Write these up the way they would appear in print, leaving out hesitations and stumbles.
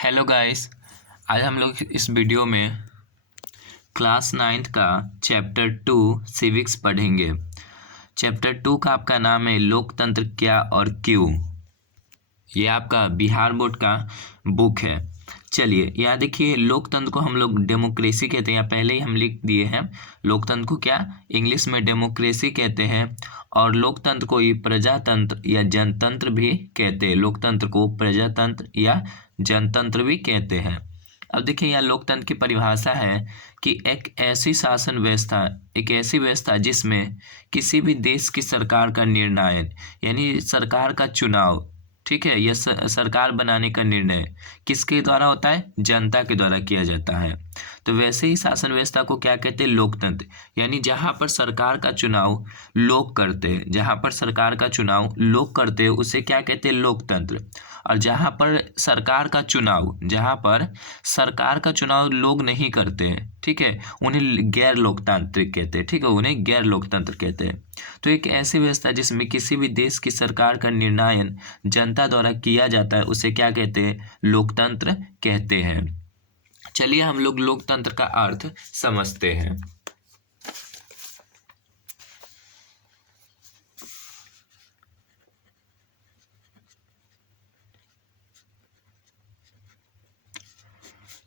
Hello guys. आज हम लोग इस वीडियो में क्लास 9th का चैप्टर 2 सिविक्स पढ़ेंगे। चैप्टर 2 का आपका नाम है लोकतंत्र क्या और क्यों। ये आपका बिहार बोर्ड का बुक है। चलिए यहाँ देखिए, लोकतंत्र को हम लोग डेमोक्रेसी कहते हैं, या पहले ही हम लिख दिए हैं। लोकतंत्र को क्या इंग्लिश में डेमोक्रेसी कहते हैं, और लोकतंत्र को ही प्रजातंत्र या जनतंत्र भी कहते हैं। लोकतंत्र को प्रजातंत्र या जनतंत्र भी कहते हैं। अब देखिए यहाँ लोकतंत्र की परिभाषा है कि एक ऐसी शासन व्यवस्था, एक ऐसी व्यवस्था जिसमें किसी भी देश की सरकार का निर्णय यानी सरकार का चुनाव, ठीक है, यह सरकार बनाने का निर्णय किसके द्वारा होता है? जनता के द्वारा किया जाता है। तो वैसे ही शासन व्यवस्था को क्या कहते हैं? लोकतंत्र। यानी जहाँ पर सरकार का चुनाव लोग करते हैं, जहाँ पर सरकार का चुनाव लोग करते हैं उसे क्या कहते हैं? लोकतंत्र। और जहाँ पर सरकार का चुनाव लोग नहीं करते हैं, ठीक है, उन्हें गैर लोकतांत्रिक कहते हैं। ठीक है, उन्हें गैर लोकतंत्र कहते हैं। तो एक ऐसी व्यवस्था जिसमें किसी भी देश की सरकार का निर्णय जनता द्वारा किया जाता है उसे क्या कहते हैं? लोकतंत्र कहते हैं। चलिए हम लोग लोकतंत्र का अर्थ समझते हैं।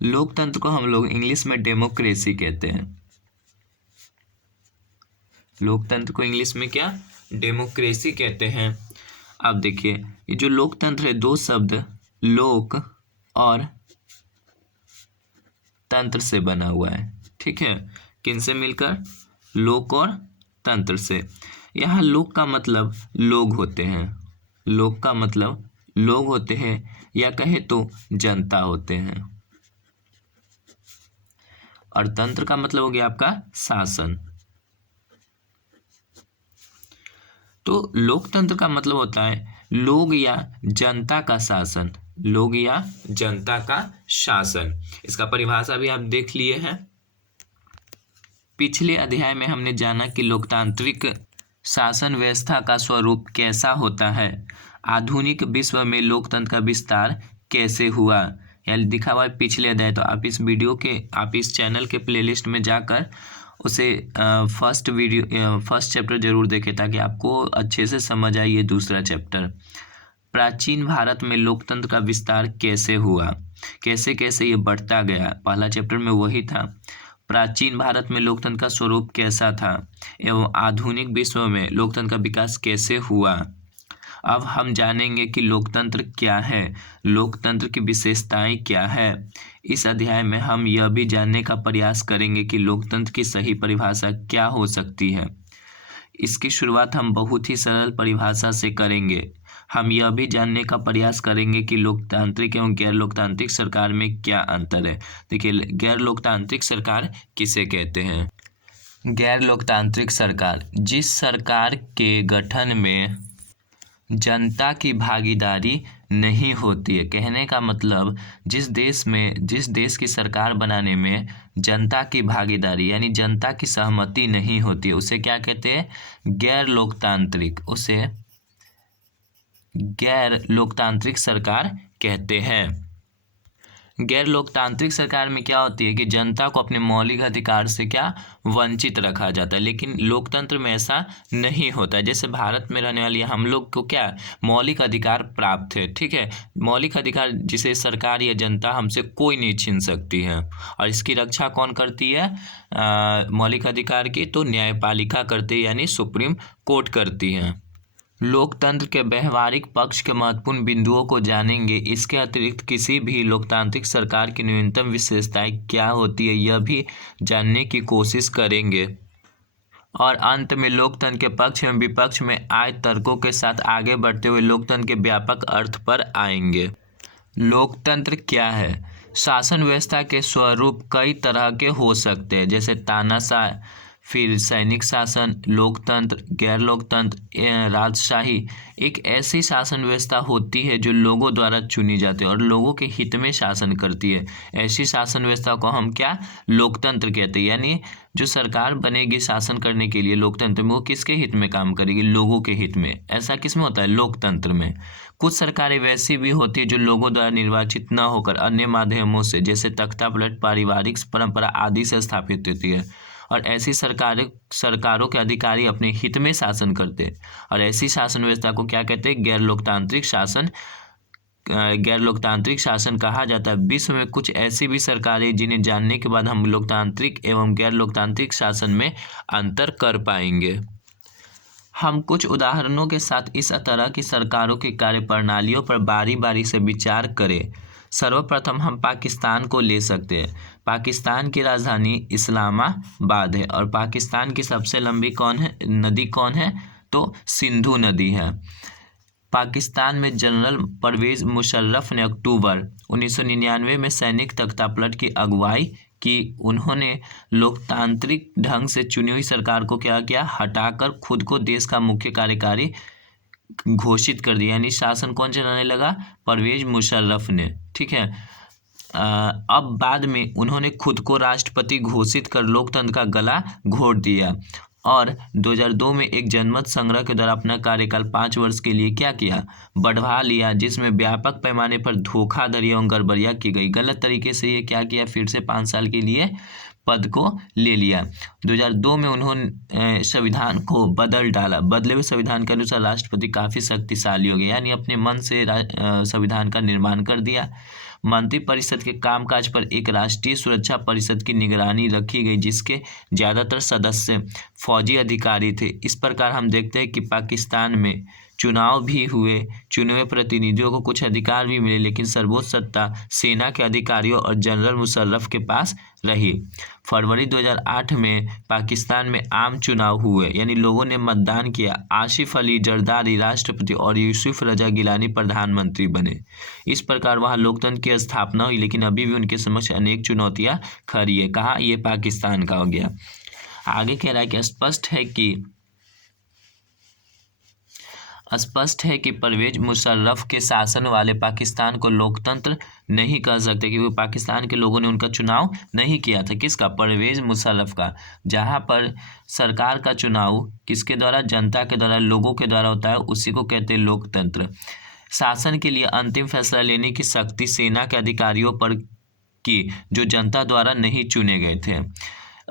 लोकतंत्र को हम लोग इंग्लिश में डेमोक्रेसी कहते हैं। लोकतंत्र को इंग्लिश में क्या? डेमोक्रेसी कहते हैं। अब देखिए, ये जो लोकतंत्र है, दो शब्द लोक और तंत्र से बना हुआ है। ठीक है, किन से मिलकर? लोक और तंत्र से। यहाँ लोक का मतलब लोग होते हैं, लोक का मतलब लोग होते हैं, या कहे तो जनता होते हैं। और तंत्र का मतलब हो गया आपका शासन। तो लोकतंत्र का मतलब होता है लोग या जनता का शासन, लोग या जनता का शासन। इसका परिभाषा भी आप देख लिए हैं। पिछले अध्याय में हमने जाना कि लोकतांत्रिक शासन व्यवस्था का स्वरूप कैसा होता है, आधुनिक विश्व में लोकतंत्र का विस्तार कैसे हुआ, यानी दिखा हुआ है पिछले अध्याय। तो आप इस चैनल के प्लेलिस्ट में जाकर उसे फर्स्ट चैप्टर जरूर देखें ताकि आपको अच्छे से समझ आए ये दूसरा चैप्टर। प्राचीन भारत में लोकतंत्र का विस्तार कैसे हुआ, कैसे कैसे ये बढ़ता गया, पहला चैप्टर में वही था। प्राचीन भारत में लोकतंत्र का स्वरूप कैसा था एवं आधुनिक विश्व में लोकतंत्र का विकास कैसे हुआ। अब हम जानेंगे कि लोकतंत्र क्या है, लोकतंत्र की विशेषताएं क्या है। इस अध्याय में हम यह भी जानने का प्रयास करेंगे कि लोकतंत्र की सही परिभाषा क्या हो सकती है। इसकी शुरुआत हम बहुत ही सरल परिभाषा से करेंगे। हम यह भी जानने का प्रयास करेंगे कि लोकतांत्रिक एवं गैर लोकतांत्रिक सरकार में क्या अंतर है। देखिए, गैर लोकतांत्रिक सरकार किसे कहते हैं? गैर लोकतांत्रिक सरकार जिस सरकार के गठन में जनता की भागीदारी नहीं होती है। कहने का मतलब जिस देश की सरकार बनाने में जनता की भागीदारी यानी जनता की सहमति नहीं होती है उसे क्या कहते हैं? गैर लोकतांत्रिक। उसे गैर लोकतांत्रिक सरकार कहते हैं। गैर लोकतांत्रिक सरकार में क्या होती है कि जनता को अपने मौलिक अधिकार से क्या वंचित रखा जाता है, लेकिन लोकतंत्र में ऐसा नहीं होता है। जैसे भारत में रहने वाली हम लोग को क्या मौलिक अधिकार प्राप्त है, ठीक है, मौलिक अधिकार जिसे सरकार या जनता हमसे कोई नहीं छीन सकती है। और इसकी रक्षा कौन करती है? मौलिक अधिकार की तो न्यायपालिका करती है, यानी सुप्रीम कोर्ट करती है। लोकतंत्र के व्यवहारिक पक्ष के महत्वपूर्ण बिंदुओं को जानेंगे। इसके अतिरिक्त किसी भी लोकतांत्रिक सरकार की न्यूनतम विशेषताएं क्या होती है यह भी जानने की कोशिश करेंगे। और अंत में लोकतंत्र के पक्ष एवं विपक्ष में आए तर्कों के साथ आगे बढ़ते हुए लोकतंत्र के व्यापक अर्थ पर आएंगे। लोकतंत्र क्या है? शासन व्यवस्था के स्वरूप कई तरह के हो सकते हैं, जैसे तानाशाह, फिर सैनिक शासन, लोकतंत्र, गैर लोकतंत्र, राजशाही एक ऐसी शासन व्यवस्था होती है जो लोगों द्वारा चुनी जाती है और लोगों के हित में शासन करती है। ऐसी शासन व्यवस्था को हम क्या लोकतंत्र कहते हैं। यानी जो सरकार बनेगी शासन करने के लिए लोकतंत्र में, वो किसके हित में काम करेगी? लोगों के हित में। ऐसा किस में होता है? लोकतंत्र में। कुछ सरकारें वैसी भी होती है जो लोगों द्वारा निर्वाचित न होकर अन्य माध्यमों से, जैसे तख्तापलट, पारिवारिक परंपरा आदि से स्थापित होती है और ऐसी सरकारों के अधिकारी अपने हित में शासन करते हैं और ऐसी शासन व्यवस्था को क्या कहते हैं? गैर लोकतांत्रिक शासन कहा जाता है। विश्व में कुछ ऐसी भी सरकारें जिन्हें जानने के बाद हम लोकतांत्रिक एवं गैर लोकतांत्रिक शासन में अंतर कर पाएंगे। हम कुछ उदाहरणों के साथ इस तरह की सरकारों की कार्यप्रणालियों पर बारी बारी से विचार करें। सर्वप्रथम हम पाकिस्तान को ले सकते हैं। पाकिस्तान की राजधानी इस्लामाबाद है और पाकिस्तान की सबसे लंबी नदी कौन है? तो सिंधु नदी है। पाकिस्तान में जनरल परवेज़ मुशर्रफ ने अक्टूबर 1999 में सैनिक तख्तापलट की अगुवाई की। उन्होंने लोकतांत्रिक ढंग से चुनी हुई सरकार को क्या किया? हटाकर खुद को देश का मुख्य कार्यकारी घोषित कर दिया। यानी शासन कौन चलाने लगा? परवेज़ मुशर्रफ ने। ठीक है। अब बाद में उन्होंने खुद को राष्ट्रपति घोषित कर लोकतंत्र का गला घोट दिया और 2002 में एक जनमत संग्रह के द्वारा अपना कार्यकाल 5 वर्ष के लिए क्या किया? बढ़ा लिया, जिसमें व्यापक पैमाने पर धोखाधड़ी एवं गड़बड़ियाँ की गई। गलत तरीके से ये क्या किया? फिर से 5 साल के लिए पद को ले लिया। 2002 में उन्होंने संविधान को बदल डाला। बदले हुए संविधान के अनुसार राष्ट्रपति काफ़ी शक्तिशाली हो गया, यानी अपने मन से संविधान का निर्माण कर दिया। मंत्रिपरिषद के कामकाज पर एक राष्ट्रीय सुरक्षा परिषद की निगरानी रखी गई, जिसके ज़्यादातर सदस्य फौजी अधिकारी थे। इस प्रकार हम देखते हैं कि पाकिस्तान में चुनाव भी हुए, चुने हुए प्रतिनिधियों को कुछ अधिकार भी मिले, लेकिन सर्वोच्च सत्ता सेना के अधिकारियों और जनरल मुशर्रफ के पास रही। फरवरी 2008 में पाकिस्तान में आम चुनाव हुए, यानी लोगों ने मतदान किया। आसिफ अली जरदारी राष्ट्रपति और यूसुफ रजा गिलानी प्रधानमंत्री बने। इस प्रकार वहाँ लोकतंत्र की स्थापना हुई, लेकिन अभी भी उनके समक्ष अनेक चुनौतियाँ खड़ी है। कहाँ? ये पाकिस्तान का हो गया। आगे कह रहा है कि स्पष्ट है कि परवेज मुशर्रफ के शासन वाले पाकिस्तान को लोकतंत्र नहीं कह सकते, क्योंकि पाकिस्तान के लोगों ने उनका चुनाव नहीं किया था। किसका? परवेज मुशर्रफ का। जहां पर सरकार का चुनाव किसके द्वारा? जनता के द्वारा, लोगों के द्वारा होता है, उसी को कहते हैं लोकतंत्र। शासन के लिए अंतिम फैसला लेने की शक्ति सेना के अधिकारियों पर की, जो जनता द्वारा नहीं चुने गए थे।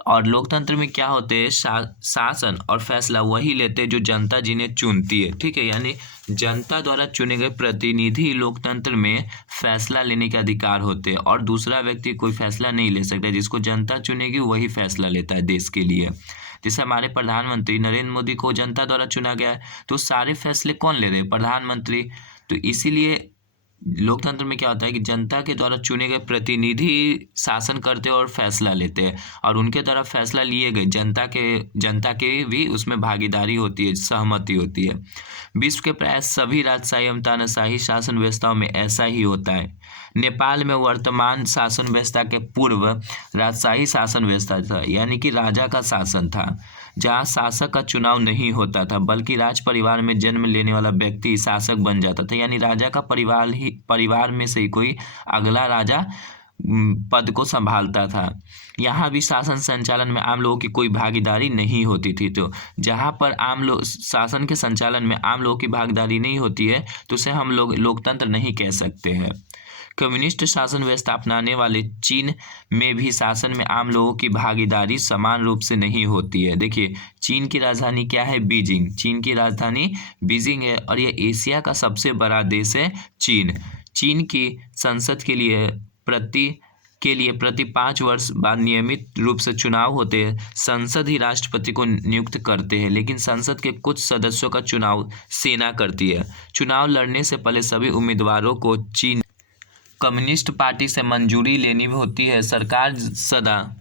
और लोकतंत्र में क्या होते हैं? शासन और फैसला वही लेते हैं जो जनता जिन्हें चुनती है। ठीक है, यानी जनता द्वारा चुने गए प्रतिनिधि लोकतंत्र में फैसला लेने के अधिकार होते हैं और दूसरा व्यक्ति कोई फैसला नहीं ले सकता। जिसको जनता चुनेगी वही फैसला लेता है देश के लिए। जैसे हमारे प्रधानमंत्री नरेंद्र मोदी को जनता द्वारा चुना गया है, तो सारे फैसले कौन ले रहे हैं? प्रधानमंत्री। तो इसीलिए लोकतंत्र में क्या होता है कि जनता के द्वारा चुने गए प्रतिनिधि शासन करते हैं और फैसला लेते हैं, और उनके द्वारा फैसला लिए गए जनता के भी उसमें भागीदारी होती है, सहमति होती है। विश्व के प्राय सभी राजशाही एवं तानाशाही शासन व्यवस्थाओं में ऐसा ही होता है। नेपाल में वर्तमान शासन व्यवस्था के पूर्व राजशाही शासन व्यवस्था था, यानी कि राजा का शासन था, जहाँ शासक का चुनाव नहीं होता था, बल्कि राज परिवार में जन्म लेने वाला व्यक्ति शासक बन जाता था। यानी राजा का परिवार में से ही कोई अगला राजा पद को संभालता था। यहाँ भी शासन संचालन में आम लोगों की कोई भागीदारी नहीं होती थी। तो जहाँ पर शासन के संचालन में आम लोगों की भागीदारी नहीं होती है, तो उसे हम लोग लोकतंत्र नहीं कह सकते हैं। कम्युनिस्ट शासन व्यवस्था अपनाने वाले चीन में भी शासन में आम लोगों की भागीदारी समान रूप से नहीं होती है। देखिए, चीन की राजधानी क्या है? बीजिंग। चीन की राजधानी बीजिंग है और ये एशिया का सबसे बड़ा देश है चीन। चीन की संसद के लिए प्रति 5 वर्ष बाद नियमित रूप से चुनाव होते हैं। संसद ही राष्ट्रपति को नियुक्त करते हैं, लेकिन संसद के कुछ सदस्यों का चुनाव सेना करती है। चुनाव लड़ने से पहले सभी उम्मीदवारों को चीन कम्युनिस्ट पार्टी से मंजूरी लेनी होती है। सरकार सदा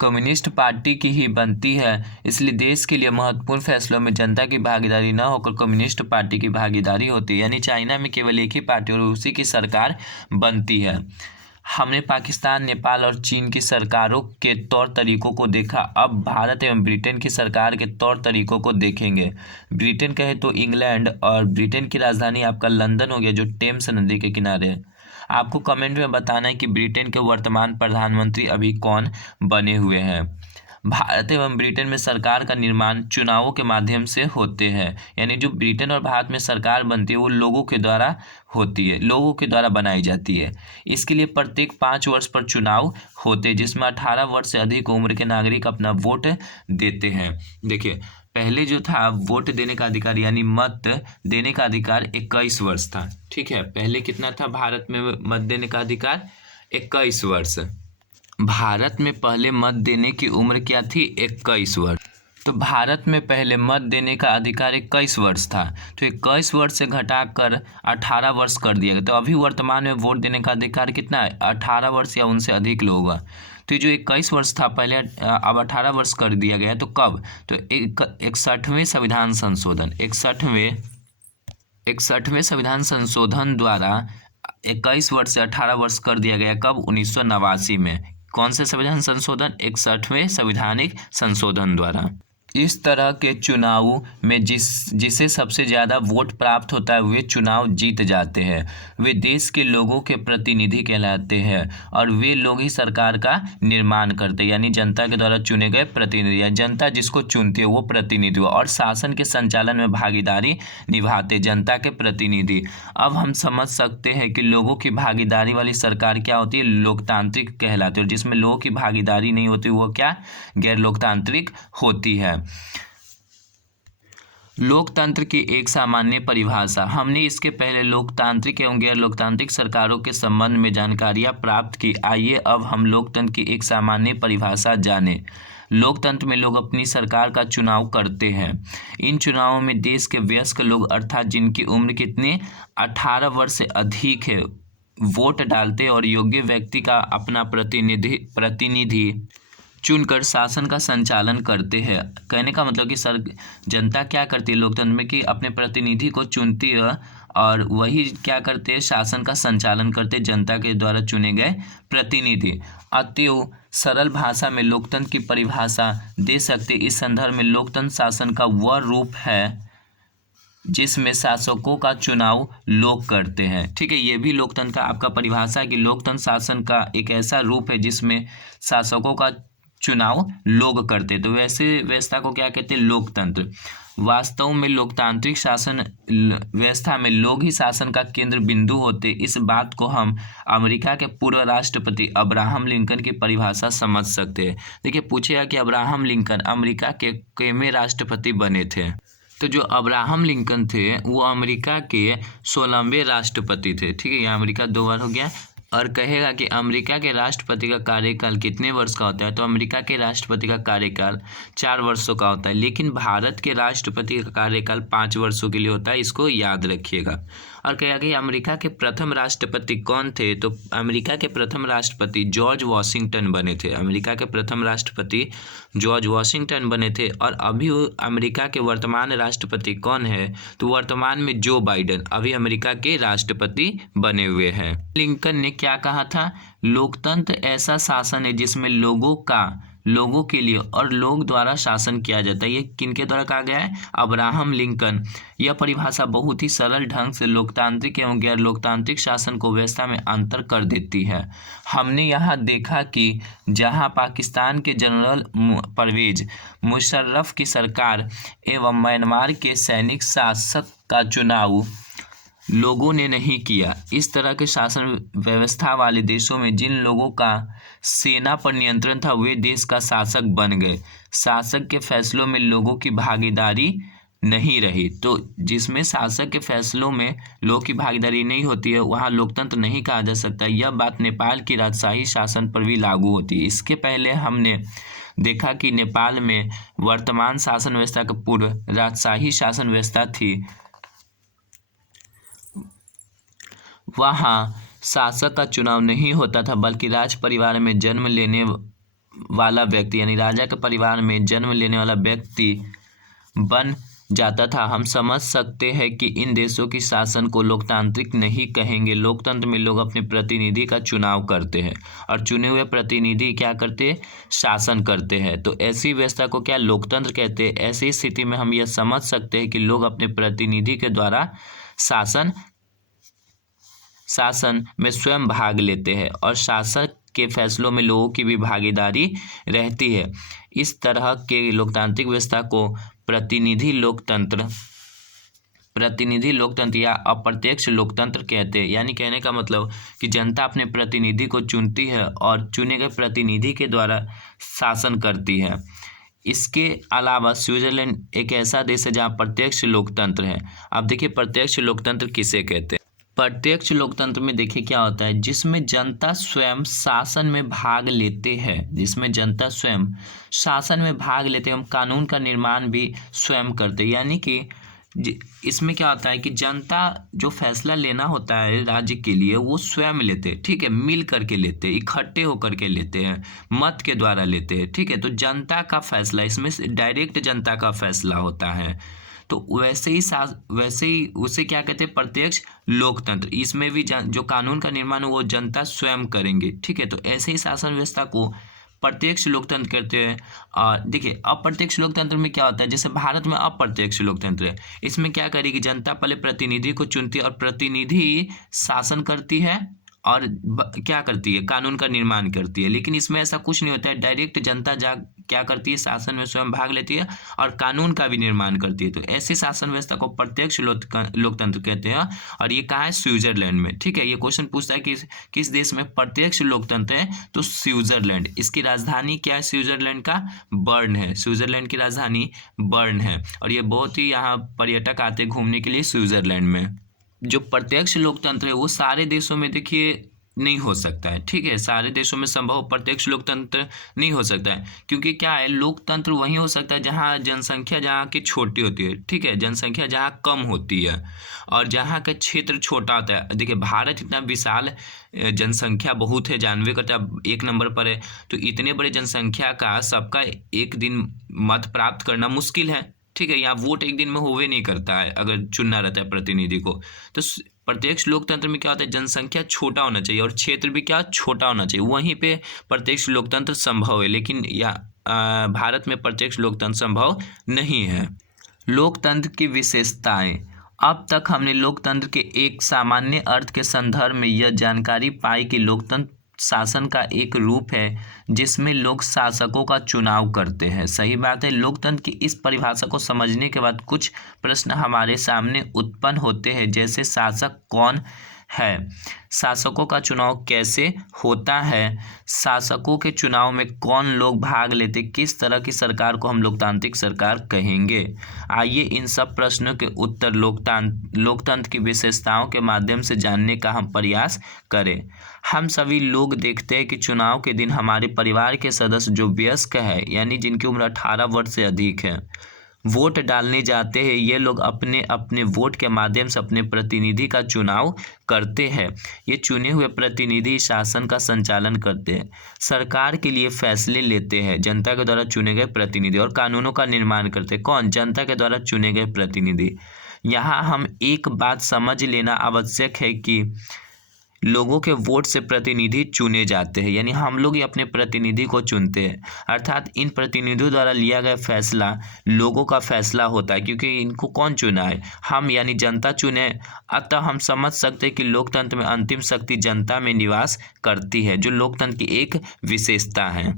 कम्युनिस्ट पार्टी की ही बनती है, इसलिए देश के लिए महत्वपूर्ण फैसलों में जनता की भागीदारी न होकर कम्युनिस्ट पार्टी की भागीदारी होती है। यानी चाइना में केवल एक ही पार्टी और उसी की सरकार बनती है। हमने पाकिस्तान, नेपाल और चीन की सरकारों के तौर तरीकों को देखा। अब भारत एवं ब्रिटेन की सरकार के तौर तरीकों को देखेंगे। ब्रिटेन कहे तो इंग्लैंड, और ब्रिटेन की राजधानी आपका लंदन हो गया, जो टेम्स नदी के किनारे है। आपको कमेंट में बताना है कि ब्रिटेन के वर्तमान प्रधानमंत्री अभी कौन बने हुए हैं। भारत एवं ब्रिटेन में सरकार का निर्माण चुनावों के माध्यम से होते हैं, यानी जो ब्रिटेन और भारत में सरकार बनती है वो लोगों के द्वारा होती है, लोगों के द्वारा बनाई जाती है। इसके लिए प्रत्येक 5 वर्ष पर चुनाव होते हैं, जिसमें 18 वर्ष से अधिक उम्र के नागरिक अपना वोट देते हैं। देखिए, पहले जो था वोट देने का अधिकार यानी मत देने का अधिकार 21 वर्ष था। ठीक है, पहले कितना था भारत में मत देने का अधिकार? 21 वर्ष। भारत में पहले मत देने की उम्र क्या थी? 21 वर्ष। तो भारत में पहले मत देने का अधिकार 21 वर्ष था, तो 21 वर्ष से घटाकर 18 वर्ष कर दिया गया। तो अभी वर्तमान में वोट देने का अधिकार कितना है? 18 वर्ष या उनसे अधिक लोग का। तो ये जो 21 वर्ष था पहले, अब 18 वर्ष कर दिया गया। तो कब? तो 61वें संविधान संशोधन, 61वें संविधान संशोधन द्वारा 21 वर्ष से 18 वर्ष कर दिया गया। कब? 1989 में। कौन से संविधान संशोधन? 61वें संवैधानिक संशोधन द्वारा। इस तरह के चुनाव में जिसे सबसे ज़्यादा वोट प्राप्त होता है वे चुनाव जीत जाते हैं। वे देश के लोगों के प्रतिनिधि कहलाते हैं और वे लोग ही सरकार का निर्माण करते हैं, यानी जनता के द्वारा चुने गए प्रतिनिधि, या जनता जिसको चुनती है वो प्रतिनिधि, और शासन के संचालन में भागीदारी निभाते जनता के प्रतिनिधि। अब हम समझ सकते हैं कि लोगों की भागीदारी वाली सरकार क्या होती है? लोकतांत्रिक कहलाती है, और जिसमें लोगों की भागीदारी नहीं होती वो क्या? गैर लोकतांत्रिक होती है। लोकतंत्र की एक सामान्य परिभाषा। हमने इसके पहले लोकतांत्रिक एवं गैर लोकतांत्रिक सरकारों के संबंध में जानकारियां प्राप्त की। आइए अब हम लोकतंत्र की एक सामान्य परिभाषा जानें। लोकतंत्र में लोग अपनी सरकार का चुनाव करते हैं। इन चुनावों में देश के वयस्क लोग, अर्थात जिनकी उम्र कितनी 18 वर्ष से अधिक है, वोट डालते और योग्य व्यक्ति का अपना प्रतिनिधि चुनकर शासन का संचालन करते हैं। कहने का मतलब कि जनता क्या करती है लोकतंत्र में कि अपने प्रतिनिधि को चुनती है और वही क्या करते हैं? शासन का संचालन करते, जनता के द्वारा चुने गए प्रतिनिधि। अतएव सरल भाषा में लोकतंत्र की परिभाषा दे सकते। इस संदर्भ में लोकतंत्र शासन का वह रूप है जिसमें शासकों का चुनाव लोग करते हैं। ठीक है, ये भी लोकतंत्र का आपका परिभाषा है कि लोकतंत्र शासन का एक ऐसा रूप है जिसमें शासकों का चुनाव लोग करते। तो वैसे व्यवस्था को क्या कहते हैं? लोकतंत्र। वास्तव में लोकतांत्रिक शासन व्यवस्था में लोग ही शासन का केंद्र बिंदु होते। इस बात को हम अमेरिका के पूर्व राष्ट्रपति अब्राहम लिंकन की परिभाषा समझ सकते हैं। देखिए, पूछेगा कि अब्राहम लिंकन अमेरिका के कितवें राष्ट्रपति बने थे? तो जो अब्राहम लिंकन थे वो अमेरिका के 16वें राष्ट्रपति थे। ठीक है, यहाँ अमेरिका 2 बार हो गया। और कहेगा कि अमेरिका के राष्ट्रपति का कार्यकाल कितने वर्ष का होता है? तो अमेरिका के राष्ट्रपति का कार्यकाल 4 वर्षों का होता है, लेकिन भारत के राष्ट्रपति का कार्यकाल 5 वर्षों के लिए होता है। इसको याद रखिएगा। और कहेगा कि अमेरिका के प्रथम राष्ट्रपति कौन थे? तो अमेरिका के प्रथम राष्ट्रपति जॉर्ज वॉशिंगटन बने थे। अमेरिका के प्रथम राष्ट्रपति जॉर्ज वॉशिंगटन बने थे। और अभी अमेरिका के वर्तमान राष्ट्रपति कौन है? तो वर्तमान में जो बाइडेन अभी अमेरिका के राष्ट्रपति बने हुए हैं। लिंकन ने क्या कहा था? लोकतंत्र ऐसा शासन है जिसमें लोगों के लिए और लोग द्वारा शासन किया जाता है। ये किनके द्वारा कहा गया है? Abraham Lincoln. यह परिभाषा बहुत ही सरल ढंग से लोकतांत्रिक एवं गैर लोकतांत्रिक शासन को व्यवस्था में अंतर कर देती है। हमने यहाँ देखा कि जहाँ पाकिस्तान के जनरल परवेज मुशर्रफ की सरकार एवं म्यांमार के सैनिक शासक का चुनाव लोगों ने नहीं किया। इस तरह के शासन व्यवस्था वाले देशों में जिन लोगों का सेना पर नियंत्रण था वे देश का शासक बन गए। शासक के फैसलों में लोगों की भागीदारी नहीं रही। तो जिसमें शासक के फैसलों में लोगों की भागीदारी नहीं होती है वहाँ लोकतंत्र नहीं कहा जा सकता। यह बात नेपाल की राजशाही शासन पर भी लागू होती है। इसके पहले हमने देखा कि नेपाल में वर्तमान शासन व्यवस्था के पूर्व राजशाही शासन व्यवस्था थी। वहाँ शासक का चुनाव नहीं होता था, बल्कि राज परिवार में जन्म लेने वाला व्यक्ति यानी राजा के परिवार में जन्म लेने वाला व्यक्ति बन जाता था। हम समझ सकते हैं कि इन देशों की शासन को लोकतांत्रिक नहीं कहेंगे। लोकतंत्र में लोग अपने प्रतिनिधि का चुनाव करते हैं और चुने हुए प्रतिनिधि क्या करते हैं, शासन करते हैं। तो ऐसी व्यवस्था को क्या लोकतंत्र कहते हैं। ऐसी स्थिति में हम यह समझ सकते हैं कि लोग अपने प्रतिनिधि के द्वारा शासन में स्वयं भाग लेते हैं और शासक के फैसलों में लोगों की भी भागीदारी रहती है। इस तरह के लोकतांत्रिक व्यवस्था को प्रतिनिधि लोकतंत्र या अप्रत्यक्ष लोकतंत्र कहते हैं। यानी कहने का मतलब कि जनता अपने प्रतिनिधि को चुनती है और चुने गए प्रतिनिधि के द्वारा शासन करती है। इसके अलावा स्विट्जरलैंड एक ऐसा देश है जहाँ प्रत्यक्ष लोकतंत्र है। अब देखिए प्रत्यक्ष लोकतंत्र किसे कहते हैं। प्रत्यक्ष लोकतंत्र में देखिए क्या होता है, जिसमें जनता स्वयं शासन में भाग लेते हैं। हम कानून का निर्माण भी स्वयं करते हैं। यानी कि इसमें क्या होता है कि जनता जो फैसला लेना होता है राज्य के लिए वो स्वयं लेते हैं, ठीक है, मिल करके लेते हैं, इकट्ठे होकर के लेते हैं, मत के द्वारा लेते हैं, ठीक है। तो जनता का फैसला, इसमें डायरेक्ट जनता का फैसला होता है। तो वैसे ही उसे क्या कहते हैं, प्रत्यक्ष लोकतंत्र। इसमें भी जो कानून का निर्माण है वो जनता स्वयं करेंगे, ठीक है। तो ऐसे ही शासन व्यवस्था को प्रत्यक्ष लोकतंत्र कहते हैं। और देखिए अप्रत्यक्ष लोकतंत्र में क्या होता है, जैसे भारत में अप्रत्यक्ष लोकतंत्र है। इसमें क्या करेगी, जनता पहले प्रतिनिधि को चुनती है और प्रतिनिधि शासन करती है और क्या करती है, कानून का निर्माण करती है। लेकिन इसमें ऐसा कुछ नहीं होता है, डायरेक्ट जनता क्या करती है, शासन में स्वयं भाग लेती है और कानून का भी निर्माण करती है। तो ऐसी शासन व्यवस्था को प्रत्यक्ष लोकतंत्र कहते हैं। और ये कहाँ है, स्विट्जरलैंड में, ठीक है। ये क्वेश्चन पूछता है कि किस देश में प्रत्यक्ष लोकतंत्र है, तो स्विट्जरलैंड। इसकी राजधानी क्या है, स्विट्जरलैंड का बर्न है। स्विट्जरलैंड की राजधानी बर्न है और ये बहुत ही यहाँ पर्यटक आते हैं घूमने के लिए स्विट्जरलैंड में। जो प्रत्यक्ष लोकतंत्र है वो सारे देशों में देखिए नहीं हो सकता है, ठीक है। सारे देशों में संभव प्रत्यक्ष लोकतंत्र नहीं हो सकता है, क्योंकि क्या है, लोकतंत्र वहीं हो सकता है जहाँ जनसंख्या जहाँ की छोटी होती है, ठीक है, जनसंख्या जहाँ कम होती है और जहाँ का क्षेत्र छोटा होता है। देखिए भारत इतना विशाल, जनसंख्या बहुत है, 92 करता 1 नंबर पर है। तो इतने बड़े जनसंख्या का सबका एक दिन मत प्राप्त करना मुश्किल है, ठीक है। यहाँ वोट एक दिन में होवे नहीं करता है अगर चुनना रहता है प्रतिनिधि को। तो प्रत्यक्ष लोकतंत्र में क्या होता है, जनसंख्या छोटा होना चाहिए और क्षेत्र भी क्या छोटा होना चाहिए, वहीं पे प्रत्यक्ष लोकतंत्र संभव है। लेकिन भारत में प्रत्यक्ष लोकतंत्र संभव नहीं है। लोकतंत्र की विशेषताएं। अब तक हमने लोकतंत्र के एक सामान्य अर्थ के संदर्भ में यह जानकारी पाई कि लोकतंत्र शासन का एक रूप है जिसमें लोग शासकों का चुनाव करते हैं। सही बात है। लोकतंत्र की इस परिभाषा को समझने के बाद कुछ प्रश्न हमारे सामने उत्पन्न होते हैं, जैसे शासक कौन है, शासकों का चुनाव कैसे होता है, शासकों के चुनाव में कौन लोग भाग लेते, किस तरह की सरकार को हम लोकतांत्रिक सरकार कहेंगे। आइए इन सब प्रश्नों के उत्तर लोकतंत्र की विशेषताओं के माध्यम से जानने का हम प्रयास करें। हम सभी लोग देखते हैं कि चुनाव के दिन हमारे परिवार के सदस्य जो वयस्क है, यानी जिनकी उम्र 18 वर्ष से अधिक है, वोट डालने जाते हैं। ये लोग अपने अपने वोट के माध्यम से अपने प्रतिनिधि का चुनाव करते हैं। ये चुने हुए प्रतिनिधि शासन का संचालन करते हैं, सरकार के लिए फैसले लेते हैं। जनता के द्वारा चुने गए प्रतिनिधि और कानूनों का निर्माण करते हैं। कौन, जनता के द्वारा चुने गए प्रतिनिधि। यहाँ हम एक बात समझ लेना आवश्यक है कि लोगों के वोट से प्रतिनिधि चुने जाते हैं, यानी हम लोग ही अपने प्रतिनिधि को चुनते हैं। अर्थात इन प्रतिनिधियों द्वारा लिया गया फैसला लोगों का फैसला होता है, क्योंकि इनको कौन चुना है, हम यानी जनता चुने। अतः हम समझ सकते हैं कि लोकतंत्र में अंतिम शक्ति जनता में निवास करती है, जो लोकतंत्र की एक विशेषता है।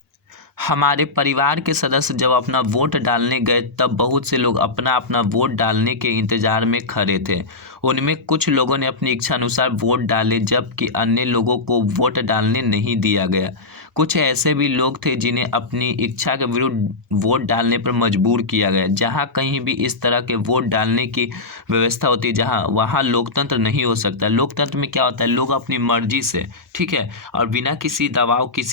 हमारे परिवार के सदस्य जब अपना वोट डालने गए तब बहुत से लोग अपना अपना वोट डालने के इंतज़ार में खड़े थे। उनमें कुछ लोगों ने अपनी इच्छा अनुसार वोट डाले, जबकि अन्य लोगों को वोट डालने नहीं दिया गया। कुछ ऐसे भी लोग थे जिन्हें अपनी इच्छा के विरुद्ध वोट डालने पर मजबूर किया गया। जहाँ कहीं भी इस तरह के वोट डालने की व्यवस्था होती है वहाँ लोकतंत्र नहीं हो सकता। लोकतंत्र में क्या होता है, लोग अपनी मर्जी से, ठीक है, और बिना किसी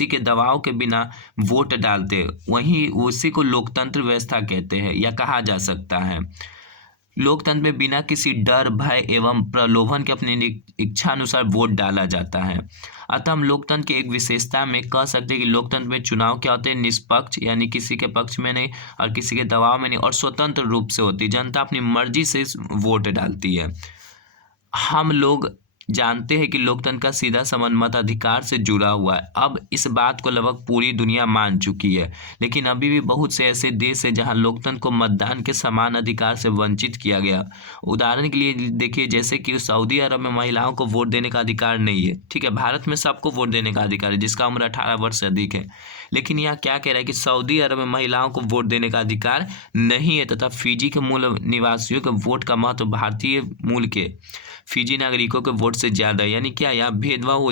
के दबाव के बिना वोट डालते, वहीं उसी को लोकतंत्र व्यवस्था कहते हैं या कहा जा सकता है। लोकतंत्र में बिना किसी डर, भय एवं प्रलोभन के अपनी इच्छा अनुसार वोट डाला जाता है। अतः हम लोकतंत्र की एक विशेषता में कह सकते हैं कि लोकतंत्र में चुनाव क्या होते हैं, निष्पक्ष यानी किसी के पक्ष में नहीं और किसी के दबाव में नहीं, और स्वतंत्र रूप से होती है। जनता अपनी मर्जी से वोट डालती है। हम लोग जानते हैं कि लोकतंत्र का सीधा संबंध मताधिकार से जुड़ा हुआ है। अब इस बात को लगभग पूरी दुनिया मान चुकी है, लेकिन अभी भी बहुत से ऐसे देश हैं जहां लोकतंत्र को मतदान के समान अधिकार से वंचित किया गया। उदाहरण के लिए देखिए, जैसे कि सऊदी अरब में महिलाओं को वोट देने का अधिकार नहीं है। ठीक है, भारत में सबको वोट देने का अधिकार है जिसका उम्र 18 वर्ष से अधिक है, लेकिन यहाँ क्या कह रहा है कि सऊदी अरब में महिलाओं को वोट देने का अधिकार नहीं है, तथा फिजी के मूल निवासियों के वोट का महत्व भारतीय मूल के फिजी नागरिकों के वोट से ज़्यादा है। यानी क्या, यहाँ भेदभाव हो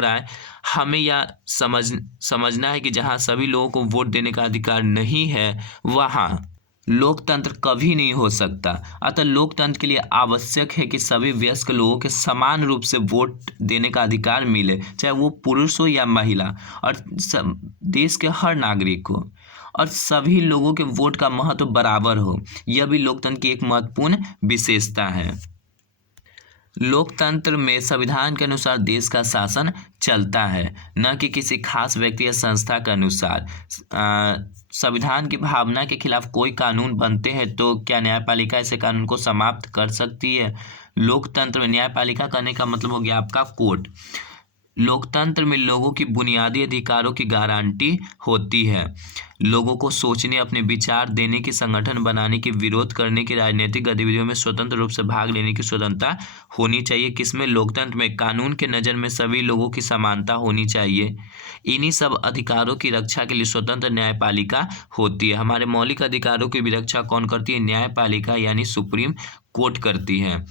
रहा है। हमें यह समझना है कि जहाँ सभी लोगों को वोट देने का अधिकार नहीं है, वहाँ लोकतंत्र कभी नहीं हो सकता। अतः लोकतंत्र के लिए आवश्यक है कि सभी वयस्क लोगों के समान रूप से वोट देने का अधिकार मिले, चाहे वो पुरुष हो या महिला, और देश के हर नागरिक को, और सभी लोगों के वोट का महत्व बराबर हो। यह भी लोकतंत्र की एक महत्वपूर्ण विशेषता है। लोकतंत्र में संविधान के अनुसार देश का शासन चलता है, न कि किसी खास व्यक्ति या संस्था के अनुसार। संविधान की भावना के खिलाफ कोई कानून बनते हैं तो क्या न्यायपालिका ऐसे कानून को समाप्त कर सकती है? लोकतंत्र में न्यायपालिका करने का मतलब हो गया आपका कोर्ट। लोकतंत्र में लोगों की बुनियादी अधिकारों की गारंटी होती है। लोगों को सोचने, अपने विचार देने की, संगठन बनाने की, विरोध करने की, राजनीतिक गतिविधियों में स्वतंत्र रूप से भाग लेने की स्वतंत्रता होनी चाहिए। किसमें? लोकतंत्र में। कानून के नज़र में सभी लोगों की समानता होनी चाहिए। इन्हीं सब अधिकारों की रक्षा के लिए स्वतंत्र न्यायपालिका होती है। हमारे मौलिक अधिकारों की भी रक्षा कौन करती है? न्यायपालिका यानी सुप्रीम कोर्ट करती है।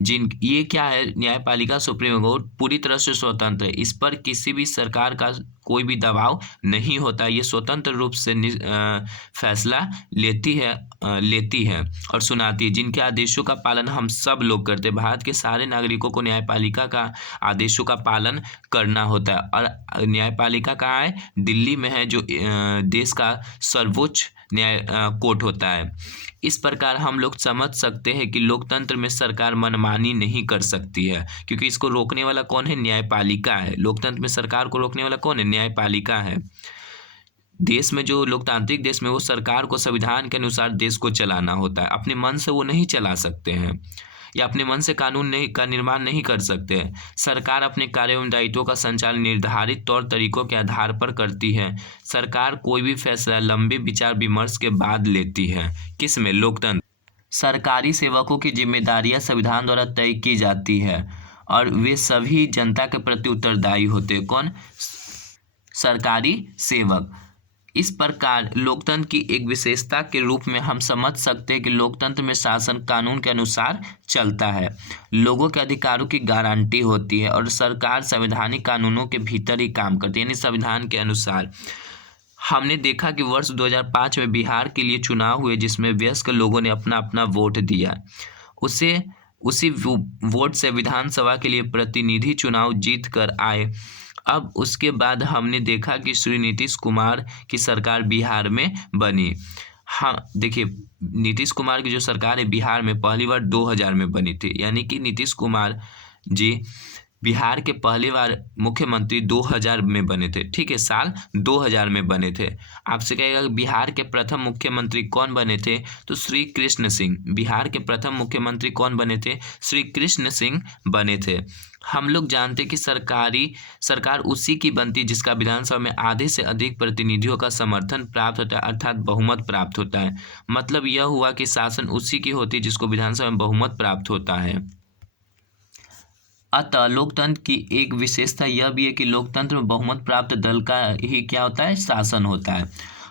ये क्या है? न्यायपालिका सुप्रीम कोर्ट पूरी तरह से स्वतंत्र है। इस पर किसी भी सरकार का कोई भी दबाव नहीं होता। ये स्वतंत्र रूप से फैसला लेती है और सुनाती है, जिनके आदेशों का पालन हम सब लोग करते हैं। भारत के सारे नागरिकों को न्यायपालिका का आदेशों का पालन करना होता है। और न्यायपालिका कहाँ है? दिल्ली में है, जो देश का सर्वोच्च न्याय कोर्ट होता है। इस प्रकार हम लोग समझ सकते हैं कि लोकतंत्र में सरकार मनमानी नहीं कर सकती है, क्योंकि इसको रोकने वाला कौन है? न्यायपालिका है। लोकतंत्र में सरकार को रोकने वाला कौन है? न्यायपालिका है। देश में, जो लोकतांत्रिक देश में, वो सरकार को संविधान के अनुसार देश को चलाना होता है। अपने मन से वो नहीं चला सकते हैं, या अपने मन से कानून का निर्माण नहीं कर सकते हैं। सरकार अपने कार्यों एवं दायित्वों का संचालन निर्धारित तौर तरीकों के आधार पर करती है। सरकार कोई भी फैसला लंबे विचार विमर्श के बाद लेती है। किसमें? लोकतंत्र। सरकारी सेवकों की जिम्मेदारियां संविधान द्वारा तय की जाती है और वे सभी जनता के प्रति उत्तरदायी होते हैं। कौन? सरकारी सेवक। इस प्रकार लोकतंत्र की एक विशेषता के रूप में हम समझ सकते हैं कि लोकतंत्र में शासन कानून के अनुसार चलता है, लोगों के अधिकारों की गारंटी होती है और सरकार संवैधानिक कानूनों के भीतर ही काम करती है, यानी संविधान के अनुसार। हमने देखा कि वर्ष 2005 में बिहार के लिए चुनाव हुए, जिसमें वयस्क लोगों ने अपना अपना वोट दिया। उसी वोट से विधानसभा के लिए प्रतिनिधि चुनाव जीत कर आए। अब उसके बाद हमने देखा कि श्री नीतीश कुमार की सरकार बिहार में बनी। हाँ, देखिए, नीतीश कुमार की जो सरकार है बिहार में पहली बार 2000 में बनी थी, यानी कि नीतीश कुमार जी बिहार के पहली बार मुख्यमंत्री 2000 में बने थे। ठीक है, साल 2000 में बने थे। आपसे कहेगा कि बिहार के प्रथम मुख्यमंत्री कौन बने थे? तो श्री कृष्ण सिंह। बिहार के प्रथम मुख्यमंत्री कौन बने थे? श्री कृष्ण सिंह बने थे। हम लोग जानते हैं कि सरकार उसी की बनती जिसका विधानसभा में आधे से अधिक प्रतिनिधियों का समर्थन प्राप्त होता है, अर्थात बहुमत प्राप्त होता है। मतलब यह हुआ कि शासन उसी की होती है जिसको विधानसभा में बहुमत प्राप्त होता है। अतः लोकतंत्र की एक विशेषता यह भी है कि लोकतंत्र में बहुमत प्राप्त दल का ही क्या होता है? शासन होता है।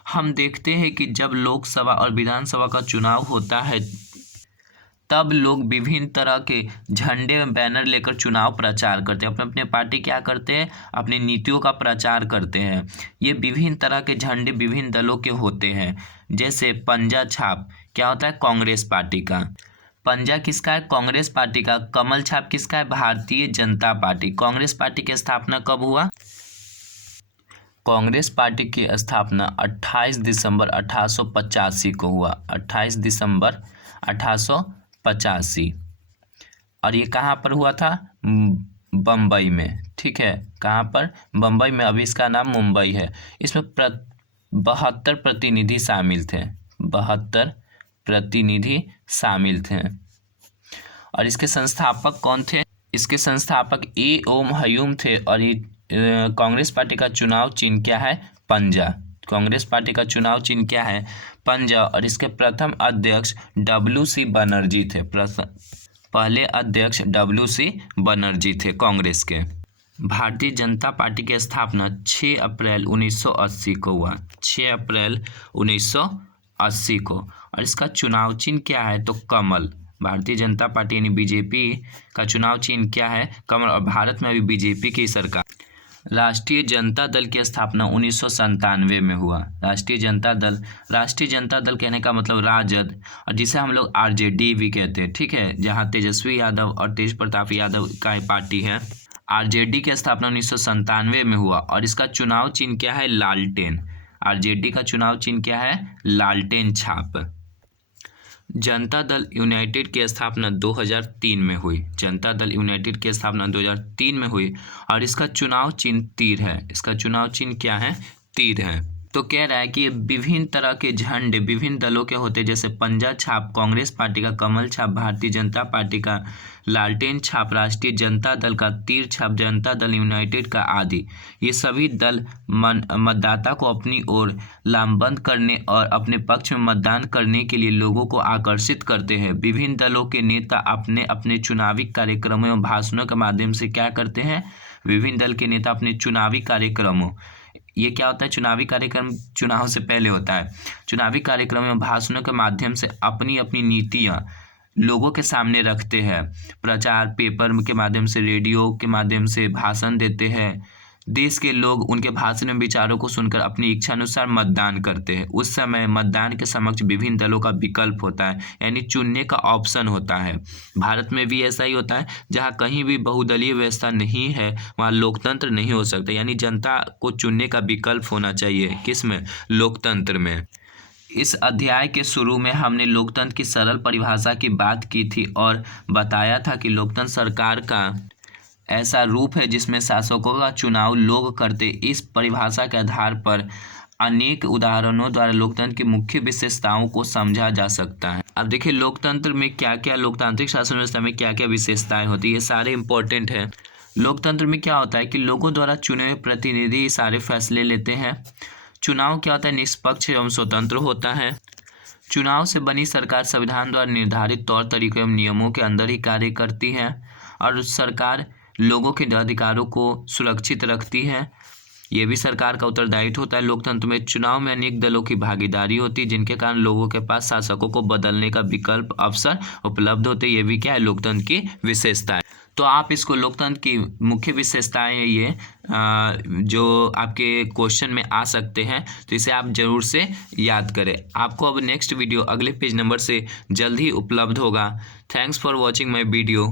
हम देखते हैं कि जब लोकसभा और विधानसभा का चुनाव होता है, तब लोग विभिन्न तरह के झंडे में बैनर लेकर चुनाव प्रचार करते हैं। अपने अपने पार्टी क्या करते हैं? अपनी नीतियों का प्रचार करते हैं। ये विभिन्न तरह के झंडे विभिन्न दलों के होते हैं। जैसे पंजा छाप क्या होता है? कांग्रेस पार्टी का। पंजा किसका है? कांग्रेस पार्टी का। कमल छाप किसका है? भारतीय जनता पार्टी। कांग्रेस पार्टी की स्थापना कब हुआ? कांग्रेस पार्टी की स्थापना 28 दिसंबर 1885 को हुआ। 28 दिसंबर 1885। और ये कहाँ पर हुआ था? बम्बई में। ठीक है, कहाँ पर? बम्बई में। अभी इसका नाम मुंबई है। इसमें 72 प्रतिनिधि शामिल थे। 72 प्रतिनिधि शामिल थे। और इसके संस्थापक कौन थे? इसके संस्थापक ए ओम हयूम थे। और ये कांग्रेस पार्टी का चुनाव चिन्ह क्या है? पंजा। कांग्रेस पार्टी का चुनाव चिन्ह क्या है? पंजा। और इसके प्रथम अध्यक्ष WC बनर्जी थे। पहले अध्यक्ष WC बनर्जी थे कांग्रेस के। भारतीय जनता पार्टी की स्थापना 6 अप्रैल 1980 को हुआ। 6 अप्रैल 1980 को। और इसका चुनाव चिन्ह क्या है? तो कमल। भारतीय जनता पार्टी यानी बीजेपी का चुनाव चिन्ह क्या है? कमल। और भारत में अभी बीजेपी की सरकार। राष्ट्रीय जनता दल की स्थापना 1997 में हुआ। राष्ट्रीय जनता दल कहने का मतलब राजद, और जिसे हम लोग RJD भी कहते हैं। ठीक है, जहाँ तेजस्वी यादव और तेज प्रताप यादव का पार्टी है। RJD की स्थापना 1997 में हुआ। और इसका चुनाव चिन्ह क्या है? लालटेन। RJD का चुनाव चिन्ह क्या है? लालटेन छाप। जनता दल यूनाइटेड की स्थापना 2003 में हुई। जनता दल यूनाइटेड की स्थापना 2003 में हुई। और इसका चुनाव चिन्ह तीर है। इसका चुनाव चिन्ह क्या है? तीर है। तो कह रहा है कि ये विभिन्न तरह के झंडे विभिन्न दलों के होते हैं, जैसे पंजा छाप कांग्रेस पार्टी का, कमल छाप भारतीय जनता पार्टी का, लालटेन छाप राष्ट्रीय जनता दल का, तीर छाप जनता दल यूनाइटेड का आदि। ये सभी दल मतदाता को अपनी ओर लामबंद करने और अपने पक्ष में मतदान करने के लिए लोगों को आकर्षित करते हैं। विभिन्न दलों के नेता अपने अपने चुनावी कार्यक्रमों एवं भाषणों के माध्यम से क्या करते हैं? विभिन्न दल के नेता अपने चुनावी कार्यक्रमों, ये क्या होता है? चुनावी कार्यक्रम चुनाव से पहले होता है। चुनावी कार्यक्रम में भाषणों के माध्यम से अपनी अपनी नीतियाँ लोगों के सामने रखते हैं। प्रचार पेपर के माध्यम से, रेडियो के माध्यम से भाषण देते हैं। देश के लोग उनके भाषण में विचारों को सुनकर अपनी इच्छा अनुसार मतदान करते हैं। उस समय मतदान के समक्ष विभिन्न दलों का विकल्प होता है, यानी चुनने का ऑप्शन होता है। भारत में भी ऐसा ही होता है। जहाँ कहीं भी बहुदलीय व्यवस्था नहीं है वहाँ लोकतंत्र नहीं हो सकता, यानी जनता को चुनने का विकल्प होना चाहिए। किसमें? लोकतंत्र में। इस अध्याय के शुरू में हमने लोकतंत्र की सरल परिभाषा की बात की थी और बताया था कि लोकतंत्र सरकार का ऐसा रूप है जिसमें शासकों का चुनाव लोग करते। इस परिभाषा के आधार पर अनेक उदाहरणों द्वारा लोकतंत्र की मुख्य विशेषताओं को समझा जा सकता है। अब देखिए लोकतंत्र में क्या क्या, लोकतांत्रिक शासन व्यवस्था में क्या क्या विशेषताएं होती है, ये सारे इंपॉर्टेंट है। लोकतंत्र में क्या होता है कि लोगों द्वारा चुने हुए प्रतिनिधि सारे फैसले लेते हैं। चुनाव क्या होता है? निष्पक्ष एवं स्वतंत्र होता है। चुनाव से बनी सरकार संविधान द्वारा निर्धारित तौर तरीकों एवं नियमों के अंदर ही कार्य करती है। और सरकार लोगों के अधिकारों को सुरक्षित रखती है। ये भी सरकार का उत्तरदायित्व होता है। लोकतंत्र में चुनाव में अनेक दलों की भागीदारी होती है, जिनके कारण लोगों के पास शासकों को बदलने का विकल्प अवसर उपलब्ध होते हैं। ये भी क्या है? लोकतंत्र की विशेषता है। तो आप इसको लोकतंत्र की मुख्य विशेषताएं हैं ये, जो आपके क्वेश्चन में आ सकते हैं, तो इसे आप जरूर से याद करें। आपको अब नेक्स्ट वीडियो अगले पेज नंबर से जल्द ही उपलब्ध होगा। Thanks for watching my video.